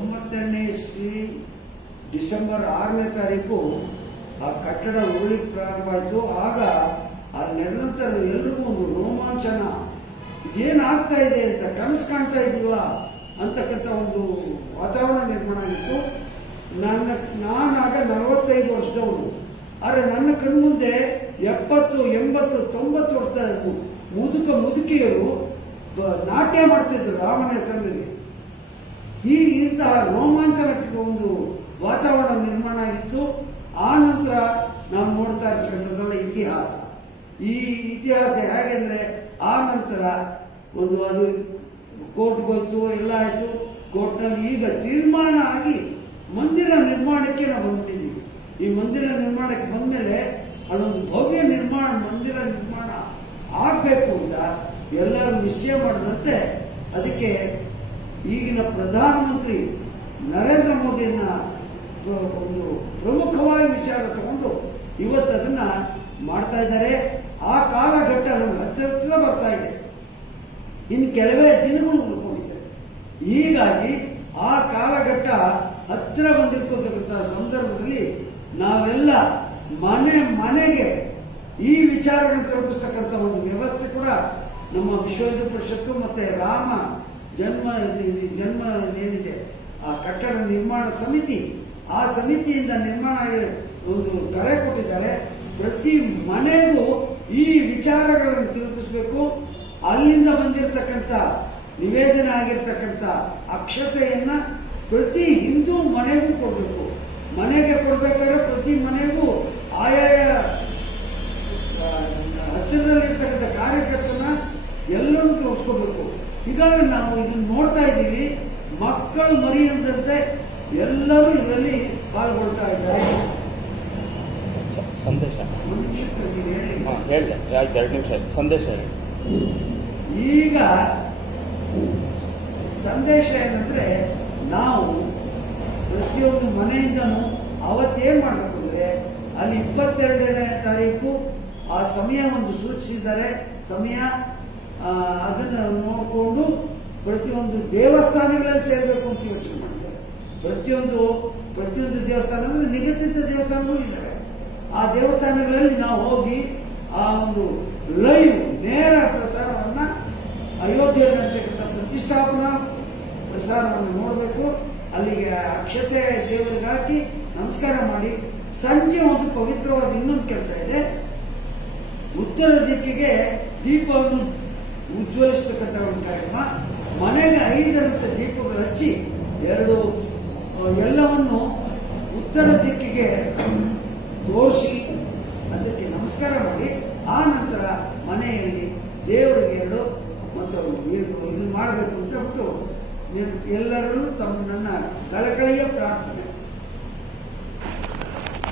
90ನೇ ಇಸ್ವಿ ಡಿಸೆಂಬರ್ 6ನೇ ತಾರೀಕು ಆ ಕಟ್ಟಡ ಉರುಳಿಗೆ ಪ್ರಾರಂಭವಾಯಿತು. ಆಗ ಅಲ್ಲಿ ನಡೆದಂತರ ಎಲ್ರಿಗೂ ಒಂದು ರೋಮಾಂಚನ, ಇದೇನಾಗ್ತಾ ಇದೆ ಅಂತ, ಕನಸು ಕಾಣ್ತಾ ಇದೀವ ಅಂತಕ್ಕಂಥ ಒಂದು ವಾತಾವರಣ ನಿರ್ಮಾಣ ಆಗಿತ್ತು. ನಾನಾಗ 45 ವರ್ಷದವನು, ಆದರೆ ನನ್ನ ಕಣ್ಮುಂದೆ 70, 80, 90 ವರ್ಷದ ಮುದುಕಿಯರು ನಾಟ್ಯ ಮಾಡ್ತಿದ್ರು ರಾಮನ ಹೆಸರಿನಲ್ಲಿ. ಇಂತಹ ರೋಮಾಂಚನಕ್ಕೆ ಒಂದು ವಾತಾವರಣ ನಿರ್ಮಾಣ ಆಗಿತ್ತು. ಆ ನಂತರ ನಾವು ನೋಡ್ತಾ ಇರ್ತಕ್ಕಂಥದ್ದೆಲ್ಲ ಇತಿಹಾಸ. ಈ ಇತಿಹಾಸ ಹೇಗೆಂದ್ರೆ, ಆ ನಂತರ ಅದು ಕೋರ್ಟ್ಗೋಯ್ತು, ಎಲ್ಲ ಆಯ್ತು. ಕೋರ್ಟ್ನಲ್ಲಿ ಈಗ ತೀರ್ಮಾನ ಆಗಿ ಮಂದಿರ ನಿರ್ಮಾಣಕ್ಕೆ ನಾವು ಬಂದ್ಬಿಟ್ಟಿದ್ದೀವಿ. ಈ ಮಂದಿರ ನಿರ್ಮಾಣಕ್ಕೆ ಬಂದ್ಮೇಲೆ ಅಲ್ಲೊಂದು ಭವ್ಯ ಮಂದಿರ ನಿರ್ಮಾಣ ಆಗಬೇಕು ಅಂತ ಎಲ್ಲರೂ ನಿಶ್ಚಯ ಮಾಡಿದಂತೆ, ಅದಕ್ಕೆ ಈಗಿನ ಪ್ರಧಾನಮಂತ್ರಿ ನರೇಂದ್ರ ಮೋದಿಯನ್ನ ಒಂದು ಪ್ರಮುಖವಾಗಿ ವಿಚಾರ ತಗೊಂಡು ಇವತ್ತು ಅದನ್ನ ಮಾಡ್ತಾ ಇದ್ದಾರೆ. ಆ ಕಾಲಘಟ್ಟ ನಮ್ಗೆ ಹತ್ತಿರ ಬರ್ತಾ ಇದೆ, ಇನ್ನು ಕೆಲವೇ ದಿನಗಳು ಉಳ್ಕೊಂಡಿದೆ. ಹೀಗಾಗಿ ಆ ಕಾಲಘಟ್ಟ ಹತ್ತಿರ ಬಂದಿರ್ತಕ್ಕಂಥ ಸಂದರ್ಭದಲ್ಲಿ ನಾವೆಲ್ಲ ಮನೆಗೆ ಈ ವಿಚಾರಗಳನ್ನು ತಲುಪಿಸ್ತಕ್ಕಂಥ ಒಂದು ವ್ಯವಸ್ಥೆ ಕೂಡ ನಮ್ಮ ವಿಶ್ವ ಹಿಂದೂ ಪರಿಷತ್ತು ಮತ್ತೆ ರಾಮ ಜನ್ಮ ಏನಿದೆ ಆ ಕಟ್ಟಡ ನಿರ್ಮಾಣ ಸಮಿತಿ, ಆ ಸಮಿತಿಯಿಂದ ನಿರ್ಮಾಣ ಒಂದು ಕರೆ ಕೊಟ್ಟಿದ್ದಾರೆ. ಪ್ರತಿ ಮನೆಗೂ ಈ ವಿಚಾರಗಳನ್ನು ತಲುಪಿಸಬೇಕು. ಅಲ್ಲಿಂದ ಬಂದಿರತಕ್ಕಂಥ ನಿವೇದನೆ ಆಗಿರ್ತಕ್ಕಂಥ ಅಕ್ಷತೆಯನ್ನ ಪ್ರತಿ ಹಿಂದೂ ಮನೆಗೂ ಕೊಡಬೇಕು. ಮನೆಗೆ ಕೊಡ್ಬೇಕಾದ್ರೆ ಪ್ರತಿ ಮನೆಗೂ ಆಯಾಯ ಹತ್ತಿರದಲ್ಲಿರ್ತಕ್ಕಂಥ ಕಾರ್ಯಕರ್ತನ ಎಲ್ಲರೂ ತೋರಿಸ್ಕೋಬೇಕು. ಈಗಾಗಲೇ ನಾವು ಇದನ್ನು ನೋಡ್ತಾ ಇದ್ದೀವಿ. ಮಕ್ಕಳು ಮರಿಯಂತೆ ಎಲ್ಲರೂ ಇದರಲ್ಲಿ ಪಾಲ್ಗೊಳ್ತಾ ಇದ್ದಾರೆ. ಸಂದೇಶ ಹೇಳಿದೆ, 2 ನಿಮಿಷ ಸಂದೇಶ. ಈಗ ಸಂದೇಶ ಏನಂದ್ರೆ, ನಾವು ಪ್ರತಿಯೊಂದು ಮನೆಯಿಂದನೂ ಅವತ್ತೇನ್ ಮಾಡಬೇಕು ಅಂದ್ರೆ, ಅಲ್ಲಿ 22ನೇ ತಾರೀಕು ಆ ಸಮಯ ಒಂದು ಸೂಚಿಸಿದ್ದಾರೆ. ಸಮಯ ಅದನ್ನ ನೋಡಿಕೊಂಡು ಪ್ರತಿಯೊಂದು ದೇವಸ್ಥಾನಗಳಲ್ಲಿ ಸೇರಬೇಕು ಅಂತ ಯೋಚನೆ ಮಾಡಿದ್ದಾರೆ. ಪ್ರತಿಯೊಂದು ದೇವಸ್ಥಾನ ಅಂದ್ರೆ ನಿಗದಿತ ದೇವಸ್ಥಾನಗಳು ಇದ್ದಾವೆ. ಆ ದೇವಸ್ಥಾನಗಳಲ್ಲಿ ನಾವು ಹೋಗಿ ಆ ಒಂದು ಲೈವ್ ನೇರ ಪ್ರಸಾರವನ್ನ ಅಯೋಧ್ಯೆಯಲ್ಲಿ ನಡೆಸತಕ್ಕಂಥ ಪ್ರತಿಷ್ಠಾಪನಾ ಪ್ರಸಾರವನ್ನು ನೋಡಬೇಕು. ಅಲ್ಲಿಗೆ ಅಕ್ಷತೆ ದೇವರಿಗೆ ಹಾಕಿ ನಮಸ್ಕಾರ ಮಾಡಿ, ಸಂಜೆ ಒಂದು ಪವಿತ್ರವಾದ ಇನ್ನೊಂದು ಕೆಲಸ ಇದೆ. ಉತ್ತರ ದಿಕ್ಕಿಗೆ ದೀಪವನ್ನು ಉಜ್ವಲಿಸತಕ್ಕಂಥ ಒಂದು ಕಾರ್ಯಕ್ರಮ. ಮನೆಗೆ 5 ದೀಪಗಳು ಹಚ್ಚಿ ಎಲ್ಲವನ್ನು ಉತ್ತರ ದಿಕ್ಕಿಗೆ ತೋರಿಸಿ ಅದಕ್ಕೆ ನಮಸ್ಕಾರ ಮಾಡಿ, ಆ ನಂತರ ಮನೆಯಲ್ಲಿ ದೇವರಿಗೆ 2 ಮತ್ತು ಇದನ್ನು ಮಾಡಬೇಕು ಅಂತ ಹೇಳ್ಬಿಟ್ಟು ಎಲ್ಲರೂ ನನ್ನ ಕಳಕಳಿಯ ಪ್ರಾರ್ಥನೆ.